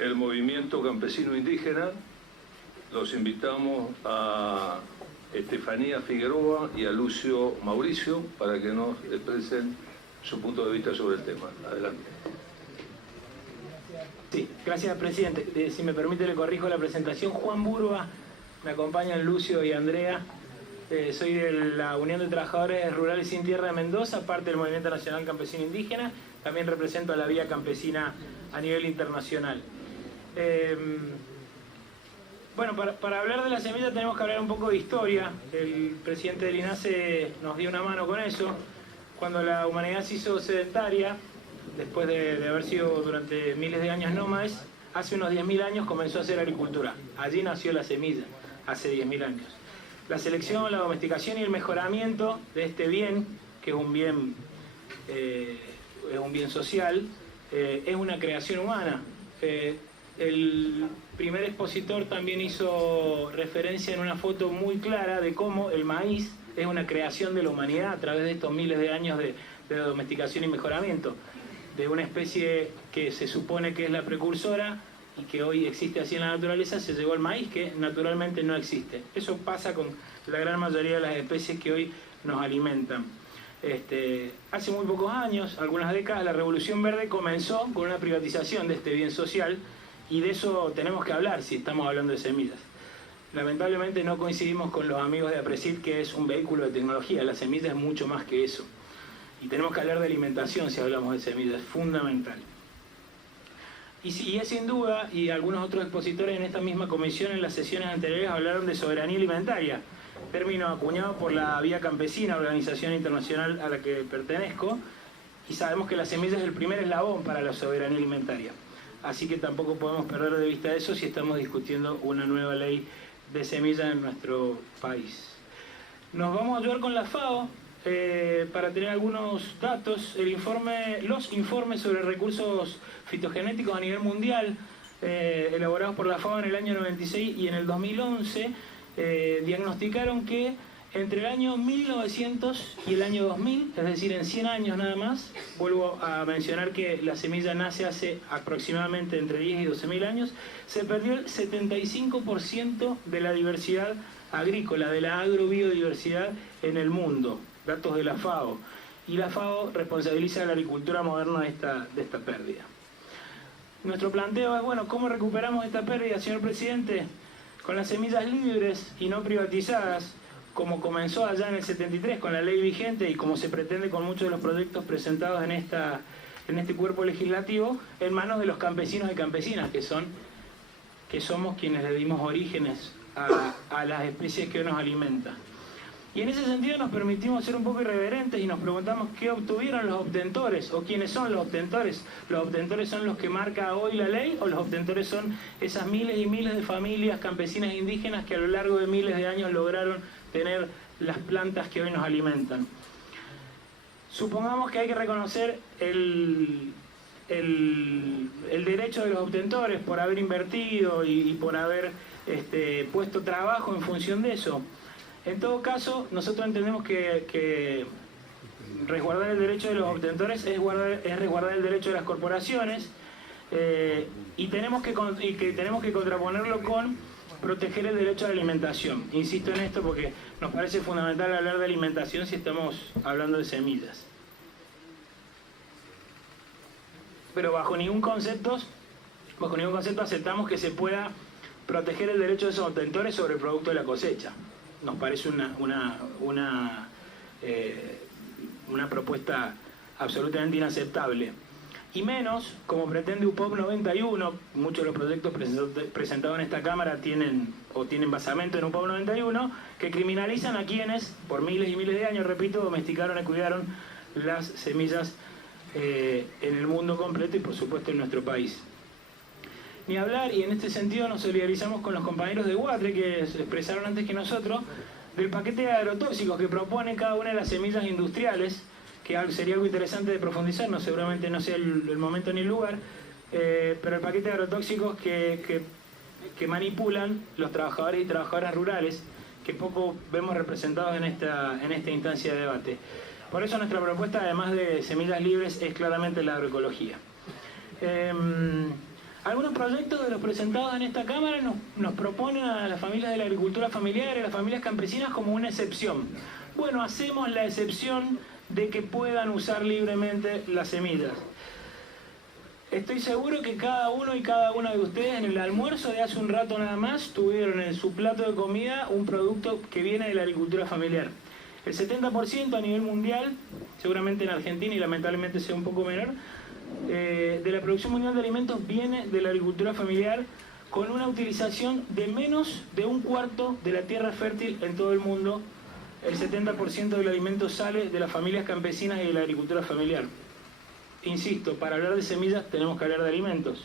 el movimiento campesino indígena, los invitamos a Estefanía Figueroa y a Lucio Mauricio para que nos expresen su punto de vista sobre el tema. Adelante. Sí, gracias, presidente. Si me permite, le corrijo la presentación. Juan Burba, me acompañan Lucio y Andrea. Soy de la Unión de Trabajadores Rurales Sin Tierra de Mendoza, parte del Movimiento Nacional Campesino Indígena. También represento a la Vía Campesina a nivel internacional. Bueno, para hablar de la semilla tenemos que hablar un poco de historia. El presidente del INASE nos dio una mano con eso. Cuando la humanidad se hizo sedentaria, después de haber sido durante miles de años nómades, hace unos 10.000 años comenzó a hacer agricultura. Allí nació la semilla, hace 10.000 años. La selección, la domesticación y el mejoramiento de este bien, que es un bien social, es una creación humana. El primer expositor también hizo referencia en una foto muy clara de cómo el maíz es una creación de la humanidad a través de estos miles de años de domesticación y mejoramiento, de una especie que se supone que es la precursora y que hoy existe así en la naturaleza, se llegó al maíz que naturalmente no existe. Eso pasa con la gran mayoría de las especies que hoy nos alimentan. Hace muy pocos años, algunas décadas, la Revolución Verde comenzó con una privatización de este bien social, y de eso tenemos que hablar si estamos hablando de semillas. Lamentablemente no coincidimos con los amigos de APRESID, que es un vehículo de tecnología. La semilla es mucho más que eso. Y tenemos que hablar de alimentación si hablamos de semillas, es fundamental. Y es sin duda, y algunos otros expositores en esta misma comisión en las sesiones anteriores hablaron de soberanía alimentaria, término acuñado por la Vía Campesina, organización internacional a la que pertenezco, y sabemos que la semilla es el primer eslabón para la soberanía alimentaria. Así que tampoco podemos perder de vista eso si estamos discutiendo una nueva ley de semillas en nuestro país. Nos vamos a ayudar con la FAO para tener algunos datos. Los informes sobre recursos fitogenéticos a nivel mundial, elaborados por la FAO en el año 96 y en el 2011, diagnosticaron que entre el año 1900 y el año 2000, es decir, en 100 años nada más, vuelvo a mencionar que la semilla nace hace aproximadamente entre 10 y 12.000 años, se perdió el 75% de la diversidad agrícola, de la agrobiodiversidad en el mundo, datos de la FAO. Y la FAO responsabiliza a la agricultura moderna de esta pérdida. Nuestro planteo es, bueno, ¿cómo recuperamos esta pérdida, señor presidente? Con las semillas libres y no privatizadas, como comenzó allá en el 73 con la ley vigente y como se pretende con muchos de los proyectos presentados en este cuerpo legislativo, en manos de los campesinos y campesinas, que somos quienes le dimos orígenes a las especies que hoy nos alimentan. Y en ese sentido nos permitimos ser un poco irreverentes y nos preguntamos qué obtuvieron los obtentores o quiénes son los obtentores. ¿Los obtentores son los que marca hoy la ley o los obtentores son esas miles y miles de familias campesinas e indígenas que a lo largo de miles de años lograron tener las plantas que hoy nos alimentan? Supongamos que hay que reconocer el derecho de los obtentores por haber invertido y por haber puesto trabajo en función de eso. En todo caso, nosotros entendemos que resguardar el derecho de los obtentores es resguardar el derecho de las corporaciones, y tenemos que contraponerlo con proteger el derecho a la alimentación. Insisto en esto porque nos parece fundamental hablar de alimentación si estamos hablando de semillas. Pero bajo ningún concepto aceptamos que se pueda proteger el derecho de esos obtentores sobre el producto de la cosecha. Nos parece una propuesta absolutamente inaceptable. Y menos, como pretende UPOP 91, muchos de los proyectos presentados en esta Cámara tienen basamento en UPOP 91, que criminalizan a quienes, por miles y miles de años, repito, domesticaron y cuidaron las semillas en el mundo completo y por supuesto en nuestro país. Ni hablar, y en este sentido nos solidarizamos con los compañeros de UATRE que se expresaron antes que nosotros, del paquete de agrotóxicos que propone cada una de las semillas industriales, que sería algo interesante de profundizar, seguramente no sea el momento ni el lugar, pero el paquete de agrotóxicos que manipulan los trabajadores y trabajadoras rurales, que poco vemos representados en esta instancia de debate. Por eso nuestra propuesta, además de semillas libres, es claramente la agroecología. Algunos proyectos de los presentados en esta Cámara nos proponen a las familias de la agricultura familiar y a las familias campesinas como una excepción. Bueno, hacemos la excepción de que puedan usar libremente las semillas. Estoy seguro que cada uno y cada una de ustedes en el almuerzo de hace un rato nada más tuvieron en su plato de comida un producto que viene de la agricultura familiar. El 70% a nivel mundial, seguramente en Argentina y lamentablemente sea un poco menor, de la producción mundial de alimentos viene de la agricultura familiar, con una utilización de menos de un cuarto de la tierra fértil en todo el mundo. El 70% del alimento sale de las familias campesinas y de la agricultura familiar. Insisto, para hablar de semillas tenemos que hablar de alimentos.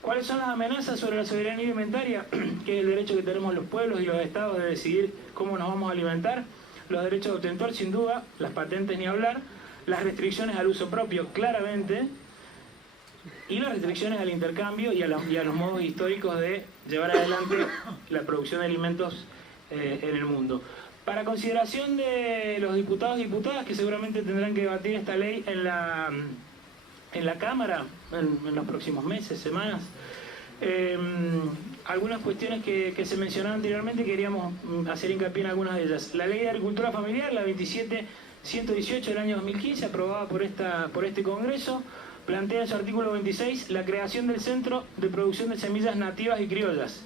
¿Cuáles son las amenazas sobre la soberanía alimentaria? Que es el derecho que tenemos los pueblos y los estados de decidir cómo nos vamos a alimentar. Los derechos de autor, sin duda, las patentes ni hablar, las restricciones al uso propio, claramente, y las restricciones al intercambio y a los modos históricos de llevar adelante la producción de alimentos en el mundo. Para consideración de los diputados y diputadas que seguramente tendrán que debatir esta ley en la Cámara en los próximos meses, semanas, algunas cuestiones que se mencionaron anteriormente, queríamos hacer hincapié en algunas de ellas. La Ley de Agricultura Familiar, la 27118 del año 2015, aprobada por este Congreso, plantea en su artículo 26 la creación del Centro de Producción de Semillas Nativas y Criollas.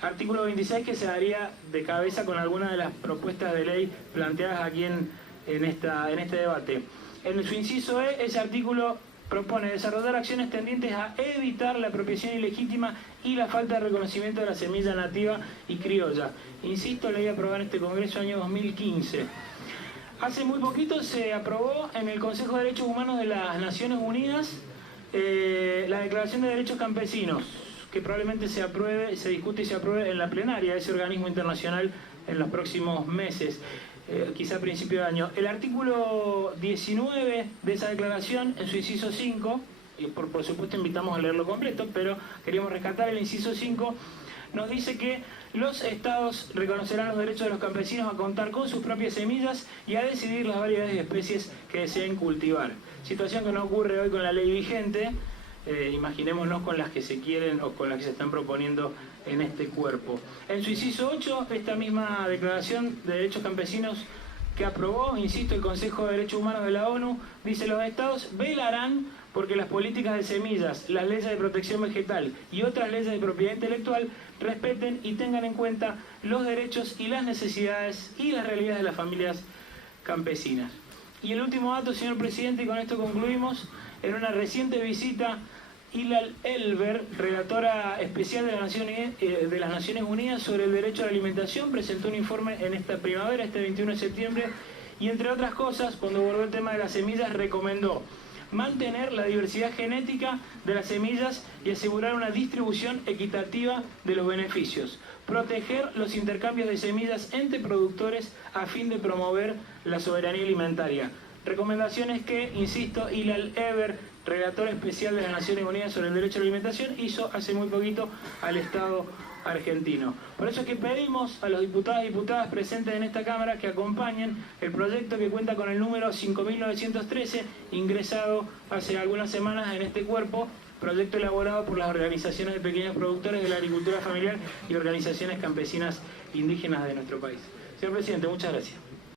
Artículo 26 que se daría de cabeza con algunas de las propuestas de ley planteadas aquí en este debate. En su inciso E, ese artículo propone desarrollar acciones tendientes a evitar la apropiación ilegítima y la falta de reconocimiento de la semilla nativa y criolla. Insisto, ley aprobada en este Congreso año 2015. Hace muy poquito se aprobó en el Consejo de Derechos Humanos de las Naciones Unidas la Declaración de Derechos Campesinos, que probablemente se discute y se apruebe en la plenaria de ese organismo internacional en los próximos meses, quizá a principio de año. El artículo 19 de esa declaración, en su inciso 5, y por supuesto invitamos a leerlo completo, pero queríamos rescatar el inciso 5, nos dice que los estados reconocerán los derechos de los campesinos a contar con sus propias semillas y a decidir las variedades de especies que deseen cultivar. Situación que no ocurre hoy con la ley vigente. Imaginémonos con las que se quieren o con las que se están proponiendo en este cuerpo. En su inciso 8, esta misma Declaración de Derechos Campesinos que aprobó, insisto, el Consejo de Derechos Humanos de la ONU, dice: los estados velarán porque las políticas de semillas, las leyes de protección vegetal y otras leyes de propiedad intelectual respeten y tengan en cuenta los derechos y las necesidades y las realidades de las familias campesinas. Y el último dato, señor presidente, y con esto concluimos. En una reciente visita, Hilal Elber, relatora especial de las Naciones Unidas sobre el derecho a la alimentación, presentó un informe en esta primavera, este 21 de septiembre, y entre otras cosas, cuando abordó el tema de las semillas, recomendó mantener la diversidad genética de las semillas y asegurar una distribución equitativa de los beneficios, proteger los intercambios de semillas entre productores a fin de promover la soberanía alimentaria. Recomendaciones que, insisto, Hilal Elber, relator especial de las Naciones Unidas sobre el derecho a la alimentación, hizo hace muy poquito al Estado argentino. Por eso es que pedimos a los diputados y diputadas presentes en esta Cámara que acompañen el proyecto que cuenta con el número 5913, ingresado hace algunas semanas en este cuerpo, proyecto elaborado por las organizaciones de pequeños productores de la agricultura familiar y organizaciones campesinas indígenas de nuestro país. Señor presidente, muchas gracias.